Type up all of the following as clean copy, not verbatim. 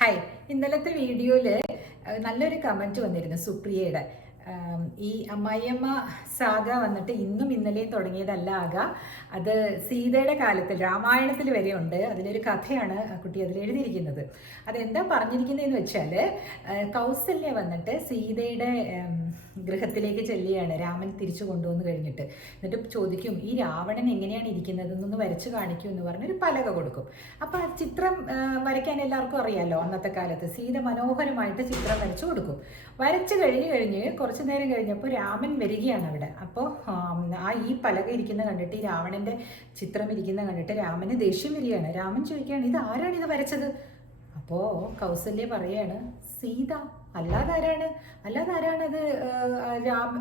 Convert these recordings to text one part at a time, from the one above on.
Hi. ഇന്നലത്തെ വീഡിയോയിൽ നല്ലൊരു കമൻറ്റ് വന്നിരുന്നു സുപ്രിയയുടെ. ഈ അമ്മായിയമ്മ സാഗ വന്നിട്ട് ഇന്നും ഇന്നലെയും തുടങ്ങിയതല്ല അത് സീതയുടെ കാലത്തിൽ രാമായണത്തിൽ വരെ ഉണ്ട്. അതിലൊരു കഥയാണ് ആ കുട്ടി അതിൽ എഴുതിയിരിക്കുന്നത്. അതെന്താ പറഞ്ഞിരിക്കുന്നതെന്ന് വെച്ചാൽ, കൗസല്യ വന്നിട്ട് സീതയുടെ ഗൃഹത്തിലേക്ക് ചെല്ലുകയാണ് രാമൻ തിരിച്ചു കൊണ്ടുവന്ന് കഴിഞ്ഞിട്ട്. എന്നിട്ട് ചോദിക്കും, ഈ രാവണൻ എങ്ങനെയാണ് ഇരിക്കുന്നത് എന്നൊന്ന് വരച്ച് കാണിക്കൂ എന്ന് പറഞ്ഞൊരു പലക കൊടുക്കും. അപ്പോൾ ആ ചിത്രം വരയ്ക്കാൻ എല്ലാവർക്കും അറിയാമല്ലോ. അന്നത്തെ കാലത്ത് സീത മനോഹരമായിട്ട് ചിത്രം വരച്ചു കൊടുക്കും. വരച്ച് കഴിഞ്ഞ് കുറച്ച് നേരം കഴിഞ്ഞപ്പോൾ രാമൻ വരികയാണ് അവിടെ. അപ്പോൾ ഈ പലക ഇരിക്കുന്ന കണ്ടിട്ട്, ഈ രാവണൻ്റെ ചിത്രം ഇരിക്കുന്ന കണ്ടിട്ട് രാമന് ദേഷ്യം വരികയാണ്. രാമൻ ചോദിക്കുകയാണ്, ഇത് ആരാണ് ഇത് വരച്ചത്? അപ്പോൾ കൗസല്യ പറയാണ്, സീത. അല്ലാതെ ആരാണത്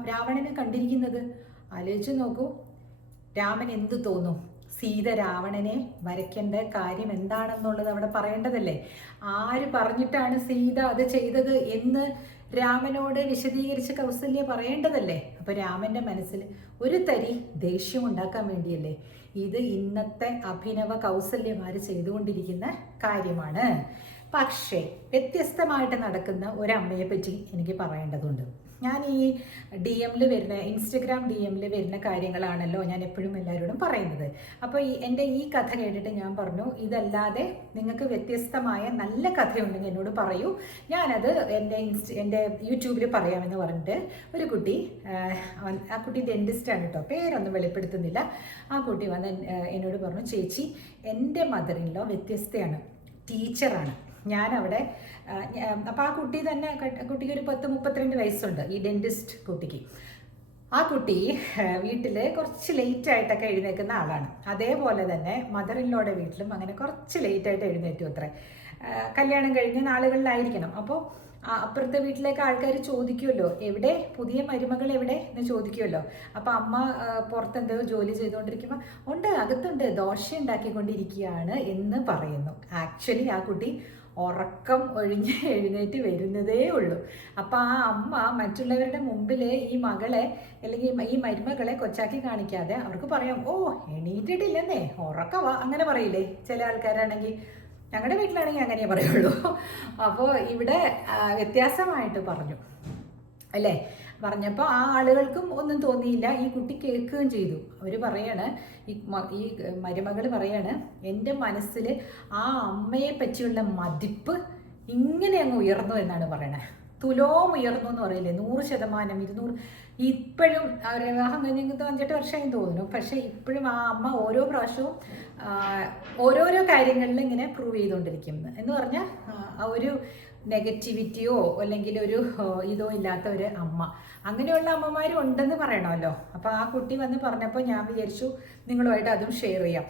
രാവണനെ കണ്ടിരിക്കുന്നത്? ആലോചിച്ച് നോക്കൂ, രാമൻ എന്തു തോന്നും? സീത രാവണനെ വരയ്ക്കേണ്ട കാര്യം എന്താണെന്നുള്ളത് അവിടെ പറയേണ്ടതല്ലേ? ആര് പറഞ്ഞിട്ടാണ് സീത അത് ചെയ്തത് എന്ന് രാമനോട് വിശദീകരിച്ച് കൗസല്യ പറയേണ്ടതല്ലേ? അപ്പോൾ രാമൻ്റെ മനസ്സിൽ ഒരു തരി ദേഷ്യം ഉണ്ടാക്കാൻ വേണ്ടിയല്ലേ ഇത് ഇന്നത്തെ അഭിനവ കൗസല്യമാർ ചെയ്തുകൊണ്ടിരിക്കുന്ന കാര്യമാണ്. പക്ഷേ വ്യത്യസ്തമായിട്ട് നടക്കുന്ന ഒരമ്മയെ പറ്റി എനിക്ക് പറയേണ്ടതുണ്ട്. ഞാൻ ഈ ഇൻസ്റ്റഗ്രാം ഡി എമ്മിൽ വരുന്ന കാര്യങ്ങളാണല്ലോ ഞാൻ എപ്പോഴും എല്ലാവരോടും പറയുന്നത്. അപ്പോൾ എൻ്റെ ഈ കഥ കേട്ടിട്ട് ഞാൻ പറഞ്ഞു, ഇതല്ലാതെ നിങ്ങൾക്ക് വ്യത്യസ്തമായ നല്ല കഥയുണ്ടെങ്കിൽ എന്നോട് പറയൂ, ഞാനത് എൻ്റെ യൂട്യൂബിൽ പറയാമെന്ന് പറഞ്ഞിട്ട് ഒരു കുട്ടി, ആ കുട്ടി ഡെൻറ്റിസ്റ്റാണ് കേട്ടോ, പേരൊന്നും വെളിപ്പെടുത്തുന്നില്ല. ആ കുട്ടി വന്ന് എന്നോട് പറഞ്ഞു, ചേച്ചി എൻ്റെ മദർ ഇൻ ലോ വ്യത്യസ്തയാണ്, ടീച്ചറാണ്. ഞാനവിടെ അപ്പോൾ ആ കുട്ടി തന്നെ, കുട്ടിക്ക് ഒരു 32 വയസ്സുണ്ട്, ഈ ഡെൻറ്റിസ്റ്റ് കുട്ടിക്ക്. ആ കുട്ടി വീട്ടിൽ കുറച്ച് ലേറ്റായിട്ടൊക്കെ എഴുന്നേൽക്കുന്ന ആളാണ്. അതേപോലെ തന്നെ മദർ ഇൻ ലോയുടെ വീട്ടിലും അങ്ങനെ കുറച്ച് ലേറ്റായിട്ട് എഴുന്നേറ്റു അത്രേ. കല്യാണം കഴിഞ്ഞ നാളുകളിലായിരിക്കണം. അപ്പോൾ അപ്പുറത്തെ വീട്ടിലേക്ക് ആൾക്കാർ ചോദിക്കുമല്ലോ, എവിടെ പുതിയ മരുമകൾ എവിടെ എന്ന് ചോദിക്കുമല്ലോ. അപ്പോൾ അമ്മ പുറത്തെന്തോ ജോലി ചെയ്തുകൊണ്ടിരിക്കുമ്പോൾ, ഉണ്ട് അകത്തുണ്ട്, ദോശ ഉണ്ടാക്കിക്കൊണ്ടിരിക്കുകയാണ് എന്ന് പറയുന്നു. ആക്ച്വലി ആ കുട്ടി ഉറക്കം ഒഴിഞ്ഞ് എഴുന്നേറ്റ് വരുന്നതേ ഉള്ളൂ. അപ്പോൾ ആ അമ്മ മറ്റുള്ളവരുടെ മുമ്പിൽ ഈ മകളെ അല്ലെങ്കിൽ ഈ മരുമകളെ കൊച്ചാക്കി കാണിക്കാതെ അവർക്ക് പറയാം, ഓ എണീറ്റിട്ടില്ലെന്നേ, ഉറക്കവാ, അങ്ങനെ പറയില്ലേ ചില ആൾക്കാരാണെങ്കിൽ. ഞങ്ങളുടെ വീട്ടിലാണെങ്കിൽ അങ്ങനെ പറയുള്ളൂ. അപ്പോൾ ഇവിടെ വ്യത്യാസമായിട്ട് പറഞ്ഞു അല്ലേ? പറഞ്ഞപ്പോൾ ആ ആളുകൾക്കും ഒന്നും തോന്നിയില്ല, ഈ കുട്ടി കേൾക്കുകയും ചെയ്തു. അവർ പറയാണ്, ഈ മരുമകൾ പറയാണ്, എൻ്റെ മനസ്സിൽ ആ അമ്മയെ പറ്റിയുള്ള മതിപ്പ് ഇങ്ങനെ അങ്ങ് ഉയർന്നു എന്നാണ് പറയണത്. തുലോം ഉയർന്നു എന്ന് പറയില്ലേ, 100%, 200. ഇപ്പോഴും വിവാഹം കഴിഞ്ഞിട്ട് 5-8 വർഷമായി തോന്നുന്നു. പക്ഷേ ഇപ്പോഴും ആ അമ്മ ഓരോ പ്രാവശ്യവും ഓരോരോ കാര്യങ്ങളിൽ ഇങ്ങനെ പ്രൂവ് ചെയ്തുകൊണ്ടിരിക്കുന്നു. എന്ന് പറഞ്ഞാൽ ഒരു നെഗറ്റിവിറ്റിയോ അല്ലെങ്കിൽ ഒരു ഇതോ ഇല്ലാത്ത ഒരു അമ്മ. അങ്ങനെയുള്ള അമ്മമാരും ഉണ്ടെന്ന് പറയണമല്ലോ. അപ്പോൾ ആ കുട്ടി വന്ന് പറഞ്ഞപ്പോൾ ഞാൻ വിചാരിച്ചു നിങ്ങളുമായിട്ട് അതും ഷെയർ ചെയ്യാം.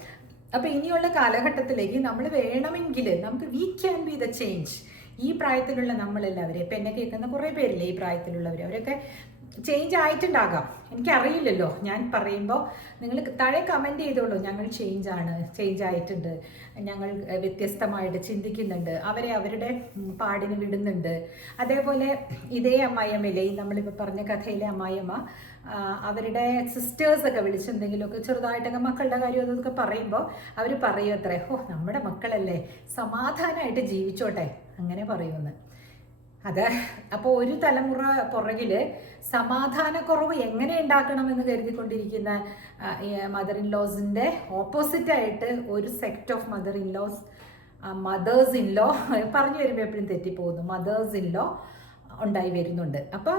അപ്പോൾ ഇനിയുള്ള കാലഘട്ടത്തിലേക്ക് നമ്മൾ വേണമെങ്കിൽ we can be the change. ഈ പ്രായത്തിലുള്ള നമ്മളെല്ലാവരും, ഇപ്പം എന്നെ കേൾക്കുന്ന കുറേ പേരില്ലേ ഈ പ്രായത്തിലുള്ളവർ, അവരൊക്കെ ചേഞ്ച് ആയിട്ടുണ്ടാകാം, എനിക്കറിയില്ലല്ലോ. ഞാൻ പറയുമ്പോൾ നിങ്ങൾ താഴെ കമൻറ്റ് ചെയ്തോളൂ, ഞങ്ങൾ ചേഞ്ച് ആയിട്ടുണ്ട്, ഞങ്ങൾ വ്യത്യസ്തമായിട്ട് ചിന്തിക്കുന്നുണ്ട്, അവരെ അവരുടെ പാടിന് വിടുന്നുണ്ട്. അതേപോലെ ഇതേ അമ്മായിയമ്മയിലെ, നമ്മളിപ്പോൾ പറഞ്ഞ കഥയിലെ അമ്മായിയമ്മ അവരുടെ സിസ്റ്റേഴ്സൊക്കെ വിളിച്ചെന്തെങ്കിലുമൊക്കെ ചെറുതായിട്ടൊക്കെ മക്കളുടെ കാര്യം അതൊക്കെ പറയുമ്പോൾ അവർ പറയും അത്രേ, ഓ നമ്മുടെ മക്കളല്ലേ, സമാധാനമായിട്ട് ജീവിച്ചോട്ടെ, അങ്ങനെ പറയുമെന്ന്. അപ്പോൾ ഒരു തലമുറ പുറകിൽ സമാധാനക്കുറവ് എങ്ങനെ ഉണ്ടാക്കണമെന്ന് കരുതിക്കൊണ്ടിരിക്കുന്ന മദർ ഇൻ ലോസിൻ്റെ ഓപ്പോസിറ്റായിട്ട് ഒരു sect of mothers in law പറഞ്ഞു വരുമ്പോൾ എപ്പോഴും തെറ്റിപ്പോകുന്നു, മദേഴ്സ് ഇൻ ലോ ഉണ്ടായി വരുന്നുണ്ട്. അപ്പോൾ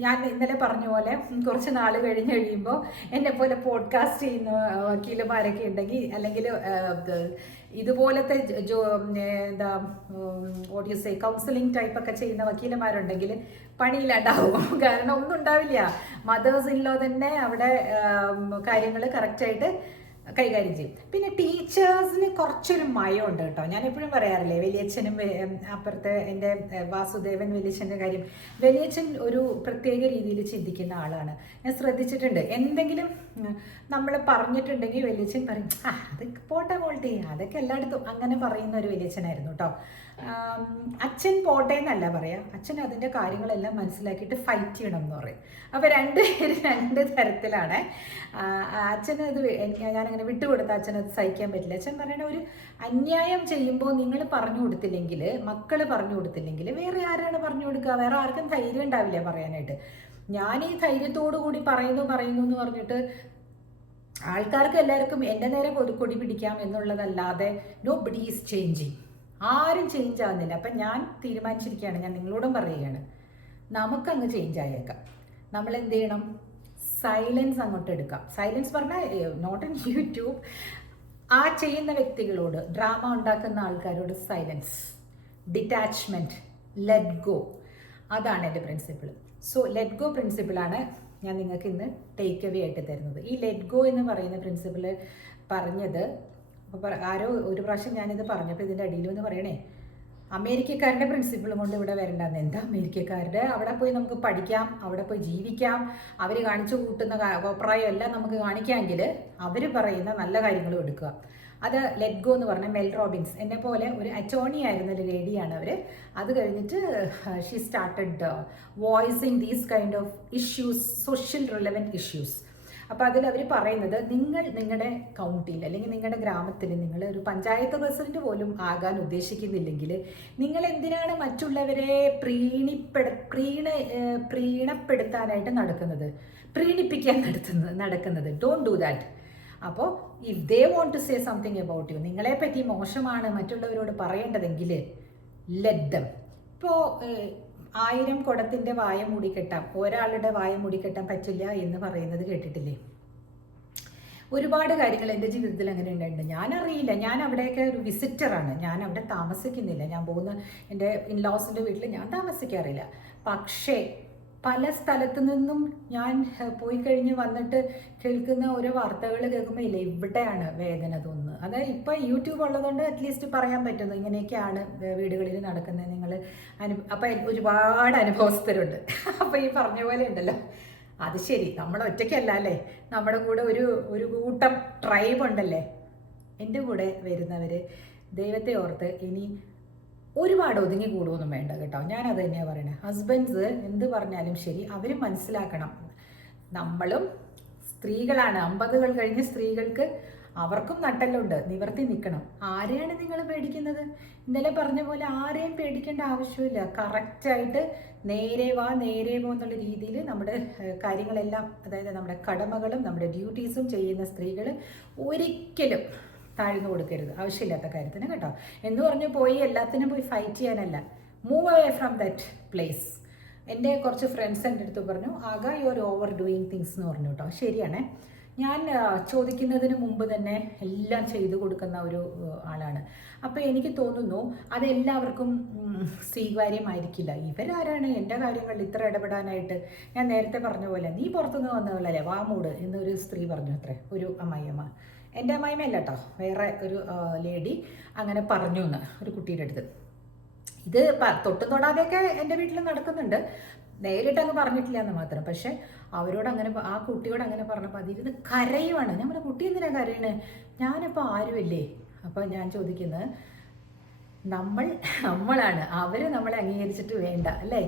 ഞാൻ ഇന്നലെ പറഞ്ഞ പോലെ കുറച്ച് നാൾ കഴിയുമ്പോൾ എന്നെപ്പോലെ പോഡ്കാസ്റ്റ് ചെയ്യുന്ന വക്കീലന്മാരൊക്കെ ഉണ്ടെങ്കിൽ, അല്ലെങ്കിൽ ഇതുപോലത്തെ കൗൺസിലിംഗ് ടൈപ്പൊക്കെ ചെയ്യുന്ന വക്കീലന്മാരുണ്ടെങ്കിൽ പണിയില്ലാണ്ടാവും. കാരണം ഒന്നും ഉണ്ടാവില്ല, മദേഴ്സ് ഇൻ ലോ തന്നെ അവിടെ കാര്യങ്ങൾ കറക്റ്റായിട്ട് കൈകാര്യം ചെയ്യും. പിന്നെ ടീച്ചേഴ്സിന് കുറച്ചൊരു മയമുണ്ട് കേട്ടോ. ഞാൻ എപ്പോഴും പറയാറില്ലേ, വലിയച്ഛനും അപ്പുറത്തെ എൻ്റെ വാസുദേവൻ വലിയച്ഛൻ്റെ കാര്യം, വലിയച്ഛൻ ഒരു പ്രത്യേക രീതിയിൽ ചിന്തിക്കുന്ന ആളാണ്. ഞാൻ ശ്രദ്ധിച്ചിട്ടുണ്ട്. എന്തെങ്കിലും നമ്മൾ പറഞ്ഞിട്ടുണ്ടെങ്കിൽ വലിയച്ഛൻ പറയും, അത് പോട്ടെ മോൾട്ടി, അതൊക്കെ എല്ലായിടത്തും അങ്ങനെ പറയുന്ന ഒരു വലിയച്ഛനായിരുന്നു കേട്ടോ. അച്ഛൻ പോട്ടെ എന്നല്ല പറയാം, അച്ഛൻ അതിൻ്റെ കാര്യങ്ങളെല്ലാം മനസ്സിലാക്കിയിട്ട് ഫൈറ്റ് ചെയ്യണം എന്ന് പറയും. അപ്പോൾ രണ്ട് തരത്തിലാണ്. അച്ഛന് അത് ഞാനങ്ങനെ വിട്ടുകൊടുത്ത അച്ഛനത് സഹിക്കാൻ പറ്റില്ല. അച്ഛൻ പറയണ ഒരു അന്യായം ചെയ്യുമ്പോൾ നിങ്ങൾ പറഞ്ഞു കൊടുത്തില്ലെങ്കിൽ, മക്കൾ പറഞ്ഞു കൊടുത്തില്ലെങ്കിൽ വേറെ ആരാണ് പറഞ്ഞു കൊടുക്കുക? വേറെ ആർക്കും ധൈര്യം ഉണ്ടാവില്ല പറയാനായിട്ട്. ഞാൻ ഈ ധൈര്യത്തോടു കൂടി പറയുന്നു എന്ന് പറഞ്ഞിട്ട് ആൾക്കാർക്ക് എല്ലാവർക്കും എൻ്റെ നേരെ കൊടി പിടിക്കാം എന്നുള്ളതല്ലാതെ നോ ബഡി ഈസ് ചേഞ്ചിങ്. ആരും ചേഞ്ച് ആവുന്നില്ല. അപ്പം ഞാൻ തീരുമാനിച്ചിരിക്കുകയാണ്, ഞാൻ നിങ്ങളോടും പറയുകയാണ്, നമുക്കങ്ങ് ചേഞ്ച് ആയേക്കാം. നമ്മൾ എന്ത് ചെയ്യണം? സൈലൻസ് അങ്ങോട്ട് എടുക്കാം. സൈലൻസ് പറഞ്ഞാൽ നോട്ട് ഇൻ യൂട്യൂബ്. ആ ചെയ്യുന്ന വ്യക്തികളോട്, ഡ്രാമ ഉണ്ടാക്കുന്ന ആൾക്കാരോട് സൈലൻസ്, ഡിറ്റാച്ച്മെൻറ്റ്, ലെറ്റ് ഗോ. അതാണ് എൻ്റെ പ്രിൻസിപ്പിൾ. സോ ലെറ്റ് ഗോ പ്രിൻസിപ്പിളാണ് ഞാൻ നിങ്ങൾക്ക് ഇന്ന് ടേക്ക് അവേ ആയിട്ട് തരുന്നത്. ഈ ലെറ്റ് ഗോ എന്ന് പറയുന്ന പ്രിൻസിപ്പിൾ പറഞ്ഞത്, അപ്പോൾ ആരോ ഒരു പ്രാവശ്യം ഞാനിത് പറഞ്ഞപ്പോൾ ഇതിൻ്റെ അടിയിലൊന്ന് പറയണേ, അമേരിക്കക്കാരുടെ പ്രിൻസിപ്പിളും കൊണ്ട് ഇവിടെ വരണ്ടെന്ന്. എന്താ അമേരിക്കക്കാരുടെ? അവിടെ പോയി നമുക്ക് പഠിക്കാം, അവിടെ പോയി ജീവിക്കാം, അവർ കാണിച്ചു കൂട്ടുന്ന അഭിപ്രായം എല്ലാം നമുക്ക് കാണിക്കാമെങ്കിൽ അവർ പറയുന്ന നല്ല കാര്യങ്ങളും എടുക്കുക. അത് ലെറ്റ് ഗോ എന്ന് പറഞ്ഞാൽ മെൽ റോബിൻസ് എന്നെ പോലെ ഒരു അറ്റോർണി ആയിരുന്ന ഒരു ലേഡിയാണ് അവർ. അത് കഴിഞ്ഞിട്ട് she started voicing these kind of issues, social relevant issues. അപ്പോൾ അതിൽ അവർ പറയുന്നത്, നിങ്ങൾ നിങ്ങളുടെ കൗണ്ടിയിൽ അല്ലെങ്കിൽ നിങ്ങളുടെ ഗ്രാമത്തിൽ നിങ്ങൾ ഒരു പഞ്ചായത്ത് പ്രസിഡന്റ് പോലും ആകാൻ ഉദ്ദേശിക്കുന്നില്ലെങ്കിൽ നിങ്ങൾ എന്തിനാണ് മറ്റുള്ളവരെ പ്രീണപ്പെടുത്താനായിട്ട് പ്രീണിപ്പിക്കാൻ നടക്കുന്നത്? Don't do that. അപ്പോൾ if they want to say something about you, നിങ്ങളെപ്പറ്റി മോശമാണ് മറ്റുള്ളവരോട് പറയേണ്ടതെങ്കിൽ ലെറ്റ് ദം. ഇപ്പോൾ 1000 കുടത്തിൻ്റെ വായ മൂടിക്കെട്ടാം, ഒരാളുടെ വായ മൂടിക്കെട്ടാൻ പറ്റില്ല എന്ന് പറയുന്നത് കേട്ടിട്ടില്ലേ? ഒരുപാട് കാര്യങ്ങൾ എൻ്റെ ജീവിതത്തിൽ അങ്ങനെ ഉണ്ടായിട്ടുണ്ട്. ഞാനറിയില്ല, ഞാൻ അവിടെയൊക്കെ ഒരു വിസിറ്ററാണ്, ഞാൻ അവിടെ താമസിക്കുന്നില്ല. ഞാൻ പോകുന്ന എൻ്റെ ഇൻലോസിൻ്റെ വീട്ടിൽ ഞാൻ താമസിക്കാറില്ല. പക്ഷേ പല സ്ഥലത്തു നിന്നും ഞാൻ പോയി കഴിഞ്ഞ് വന്നിട്ട് കേൾക്കുന്ന ഓരോ വാർത്തകൾ കേൾക്കുമ്പോൾ ഇല്ല, ഇവിടെയാണ് വേദന തോന്നുന്നത്. അത് ഇപ്പോൾ യൂട്യൂബ് ഉള്ളതുകൊണ്ട് അറ്റ്ലീസ്റ്റ് പറയാൻ പറ്റുന്നു, ഇങ്ങനെയൊക്കെയാണ് വീടുകളിൽ നടക്കുന്നത്. നിങ്ങൾ അപ്പോൾ ഒരുപാട് അനുഭവസ്ഥരുണ്ട്. അപ്പോൾ ഈ പറഞ്ഞ പോലെ ഉണ്ടല്ലോ, അത് ശരി, നമ്മൾ ഒറ്റയ്ക്കല്ല അല്ലേ, നമ്മുടെ കൂടെ ഒരു കൂട്ടം ട്രൈബ് ഉണ്ടല്ലേ. എൻ്റെ കൂടെ വരുന്നവർ ദൈവത്തെ ഓർത്ത് ഇനി ഒരുപാട് ഒതുങ്ങി കൂടുമൊന്നും വേണ്ട കേട്ടോ. ഞാനത് തന്നെയാണ് പറയണത്. ഹസ്ബൻഡ്സ് എന്ത് പറഞ്ഞാലും ശരി, അവർ മനസ്സിലാക്കണം, നമ്മളും സ്ത്രീകളാണ്. 50 കഴിഞ്ഞ സ്ത്രീകൾക്ക് അവർക്കും നട്ടെല്ലുണ്ട്, നിവർത്തി നിൽക്കണം. ആരെയാണ് നിങ്ങൾ പേടിക്കുന്നത്? ഇന്നലെ പറഞ്ഞ പോലെ ആരെയും പേടിക്കേണ്ട ആവശ്യമില്ല. കറക്റ്റായിട്ട് നേരെ വാ എന്നുള്ള രീതിയിൽ നമ്മുടെ കാര്യങ്ങളെല്ലാം, അതായത് നമ്മുടെ കടമകളും നമ്മുടെ ഡ്യൂട്ടീസും ചെയ്യുന്ന സ്ത്രീകൾ ഒരിക്കലും താഴ്ന്നു കൊടുക്കരുത് ആവശ്യമില്ലാത്ത കാര്യത്തിന് കേട്ടോ. എന്ന് പറഞ്ഞ് പോയി എല്ലാത്തിനും പോയി ഫൈറ്റ് ചെയ്യാനല്ല. Move away from that place. എൻ്റെ കുറച്ച് ഫ്രണ്ട്സ് എൻ്റെ അടുത്ത് പറഞ്ഞു, ആകെ you are overdoing things എന്ന് പറഞ്ഞു കേട്ടോ. ശരിയാണേ, ഞാൻ ചോദിക്കുന്നതിന് മുമ്പ് തന്നെ എല്ലാം ചെയ്തു കൊടുക്കുന്ന ഒരു ആളാണ്. അപ്പോൾ എനിക്ക് തോന്നുന്നു അതെല്ലാവർക്കും സ്വീകാര്യമായിരിക്കില്ല. ഇവരാരാണ് എൻ്റെ കാര്യങ്ങളിൽ ഇത്ര ഇടപെടാനായിട്ട്? ഞാൻ നേരത്തെ പറഞ്ഞ പോലെ, നീ പുറത്തുനിന്ന് വന്നതല്ലേ വാമൂട് എന്നൊരു സ്ത്രീ പറഞ്ഞു അത്രേ, ഒരു അമ്മായിയമ്മ. എൻ്റെ അമ്മായിയമ്മ അല്ല കേട്ടോ, വേറെ ഒരു ലേഡി അങ്ങനെ പറഞ്ഞു എന്ന് ഒരു കുട്ടിയുടെ അടുത്ത്. ഇത് തൊട്ടും തൊടാതെയൊക്കെ എൻ്റെ വീട്ടിൽ നടക്കുന്നുണ്ട്, നേരിട്ട് അങ്ങ് പറഞ്ഞിട്ടില്ല എന്ന് മാത്രം. പക്ഷെ അവരോട് അങ്ങനെ, ആ കുട്ടിയോട് അങ്ങനെ പറഞ്ഞപ്പോൾ അതിരുന്ന് കരയുവാണ്. ഞാൻ പറഞ്ഞ, കുട്ടി എന്തിനാ കരയണേ? ഞാനിപ്പോൾ ആരുമല്ലേ? അപ്പോൾ ഞാൻ ചോദിക്കുന്നത്, നമ്മളാണ്, അവർ നമ്മളെ അംഗീകരിച്ചിട്ട് വേണ്ട അല്ലേ?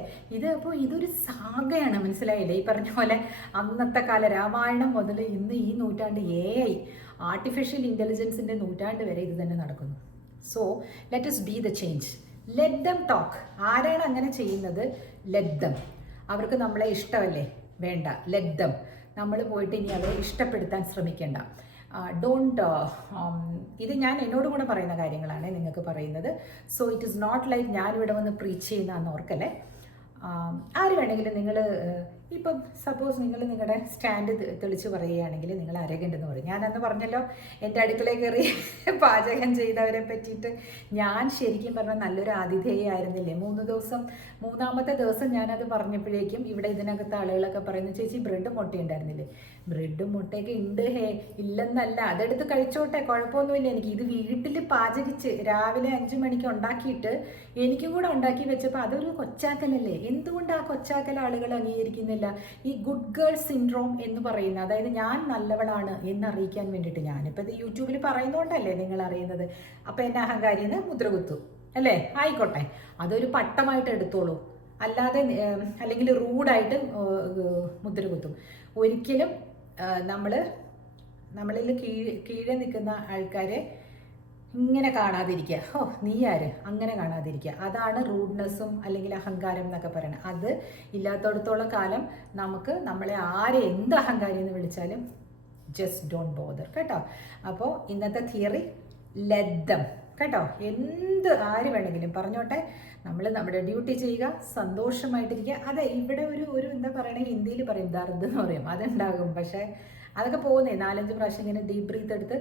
അപ്പോൾ ഇതൊരു സാഗയാണ്, മനസ്സിലായില്ലേ? ഈ പറഞ്ഞ പോലെ അന്നത്തെ കാല രാമായണം മുതൽ ഇന്ന് ഈ നൂറ്റാണ്ട് AI ആർട്ടിഫിഷ്യൽ ഇൻ്റലിജൻസിൻ്റെ നൂറ്റാണ്ട് വരെ ഇത് തന്നെ നടക്കുന്നു. So let us B the change. Let them talk. ആരാണ് അങ്ങനെ ചെയ്യുന്നത്? Let them. അവർക്ക് നമ്മളെ ഇഷ്ടമല്ലേ? വേണ്ട, ലെറ്റ് ദം. നമ്മൾ പോയിട്ട് ഇനി അവരെ ഇഷ്ടപ്പെടുത്താൻ ശ്രമിക്കേണ്ട. ഡോണ്ട് ഇത് ഞാൻ എന്നോടും കൂടെ പറയുന്ന കാര്യങ്ങളാണ് നിങ്ങൾക്ക് പറയുന്നത്. So it is not like ഞാനിവിടെ വന്ന് പ്രീച്ച് ചെയ്യുന്നതെന്ന് ഓർക്കല്ലേ. ആര് വേണമെങ്കിലും നിങ്ങൾ ഇപ്പം സപ്പോസ് നിങ്ങൾ നിങ്ങളുടെ സ്റ്റാൻഡ് തെളിച്ച് പറയുകയാണെങ്കിൽ നിങ്ങൾ അരകണ്ടെന്ന് പറയും. ഞാനന്ന് പറഞ്ഞല്ലോ എൻ്റെ അടുക്കളയിൽ കയറി പാചകം ചെയ്തവരെ പറ്റിയിട്ട്. ഞാൻ ശരിക്കും പറഞ്ഞാൽ നല്ലൊരു ആതിഥേയായിരുന്നില്ലേ? 3 ദിവസം, 3ാമത്തെ ദിവസം ഞാനത് പറഞ്ഞപ്പോഴേക്കും ഇവിടെ ഇതിനകത്ത് ആളുകളൊക്കെ പറയുന്നു, ചേച്ചി ബ്രെഡ് മുട്ടയുണ്ടായിരുന്നില്ലേ? ബ്രെഡും മുട്ടയൊക്കെ ഉണ്ട് ഇല്ലെന്നല്ല, അതെടുത്ത് കഴിച്ചോട്ടെ, കുഴപ്പമൊന്നുമില്ല എനിക്ക്. ഇത് വീട്ടിൽ പാചകിച്ച് രാവിലെ 5 മണിക്ക് ഉണ്ടാക്കിയിട്ട് എനിക്കും കൂടെ ഉണ്ടാക്കി വെച്ചപ്പോൾ അതൊരു കൊച്ചാക്കലല്ലേ? എന്തുകൊണ്ട് ആ കൊച്ചാക്കൽ ആളുകൾ അംഗീകരിക്കുന്നില്ല? ഈ ഗുഡ് ഗേൾ സിൻഡ്രോം എന്ന് പറയുന്ന, അതായത് ഞാൻ നല്ലവളാണ് എന്നറിയിക്കാൻ വേണ്ടിയിട്ട്, ഞാനിപ്പോൾ ഇത് യൂട്യൂബിൽ പറയുന്നതുകൊണ്ടല്ലേ നിങ്ങൾ അറിയുന്നത്. അപ്പോൾ എന്നെ അഹങ്കാരിന്ന് മുദ്രകുത്തു അല്ലേ? ആയിക്കോട്ടെ, അതൊരു പട്ടമായിട്ട് എടുത്തോളൂ, അല്ലാതെ അല്ലെങ്കിൽ റൂഡായിട്ട് മുദ്ര കുത്തും. ഒരിക്കലും നമ്മളിൽ കീഴെ നിൽക്കുന്ന ആൾക്കാരെ ഇങ്ങനെ കാണാതിരിക്കുക. ഓ നീ ആര്, അങ്ങനെ കാണാതിരിക്കുക. അതാണ് റൂഡ്നെസ്സും അല്ലെങ്കിൽ അഹങ്കാരം എന്നൊക്കെ പറയുന്നത്. അത് ഇല്ലാത്തടത്തോളം കാലം നമുക്ക് നമ്മളെ ആരെ എന്ത് അഹങ്കാരം എന്ന് വിളിച്ചാലും ജസ്റ്റ് ഡോണ്ട് ബോദർ കേട്ടോ. അപ്പോൾ ഇന്നത്തെ തിയറി ലദ്ദം കേട്ടോ. ആര് വേണമെങ്കിലും പറഞ്ഞോട്ടെ, നമ്മൾ നമ്മുടെ ഡ്യൂട്ടി ചെയ്യുക, സന്തോഷമായിട്ടിരിക്കുക. അതെ, ഇവിടെ ഒരു എന്താ പറയണേ, ഹിന്ദിയിൽ പറയും ദർദ് എന്ന് പറയും, അതുണ്ടാകും. പക്ഷേ അതൊക്കെ പോകുന്നേ 4-5 പ്രാവശ്യം ഇങ്ങനെ ഡീപ് ബ്രീത്ത് എടുത്ത്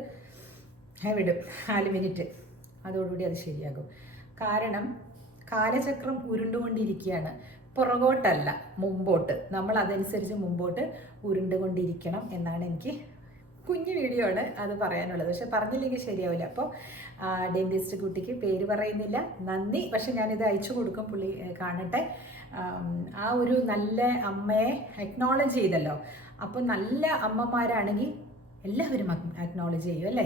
വിടും 4 മിനിറ്റ്, അതോടുകൂടി അത് ശരിയാകും. കാരണം കാലചക്രം ഉരുണ്ടുകൊണ്ടിരിക്കുകയാണ്, പുറകോട്ടല്ല മുമ്പോട്ട്. നമ്മൾ അതനുസരിച്ച് മുമ്പോട്ട് ഉരുണ്ടുകൊണ്ടിരിക്കണം എന്നാണ് എനിക്ക്, കുഞ്ഞു വീഡിയോ ആണ് അത് പറയാനുള്ളത്. പക്ഷെ പറഞ്ഞില്ലെങ്കിൽ ശരിയാവില്ല. അപ്പോൾ ഡെന്റിസ്റ്റ് കുട്ടിക്ക് പേര് പറയുന്നില്ല, നന്ദി. പക്ഷെ ഞാനിത് അയച്ചു കൊടുക്കും, പുള്ളി കാണട്ടെ. ആ ഒരു നല്ല അമ്മയെ അക്നോളജ് ചെയ്തല്ലോ. അപ്പോൾ നല്ല അമ്മമാരാണെങ്കിൽ എല്ലാവരും അക്നോളജ് ചെയ്യും അല്ലേ?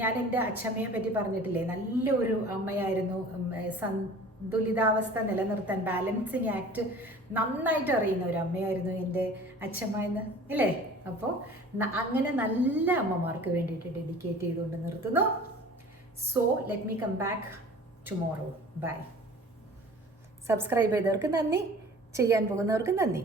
ഞാൻ എൻ്റെ അച്ഛമ്മയെ പറ്റി പറഞ്ഞിട്ടില്ലേ, നല്ല ഒരു അമ്മയായിരുന്നു. സന്തുലിതാവസ്ഥ നിലനിർത്താൻ, ബാലൻസിങ് ആക്ട് നന്നായിട്ട് അറിയുന്ന ഒരു അമ്മയായിരുന്നു എൻ്റെ അച്ഛമ്മ എന്ന് അല്ലേ? അപ്പോൾ അങ്ങനെ നല്ല അമ്മമാർക്ക് വേണ്ടിയിട്ട് ഡെഡിക്കേറ്റ് ചെയ്തുകൊണ്ട് നിർത്തുന്നു. So let me come back tomorrow. Bye. Subscribe ചെയ്തവർക്ക് നന്ദി, ചെയ്യാൻ പോകുന്നവർക്ക് നന്ദി.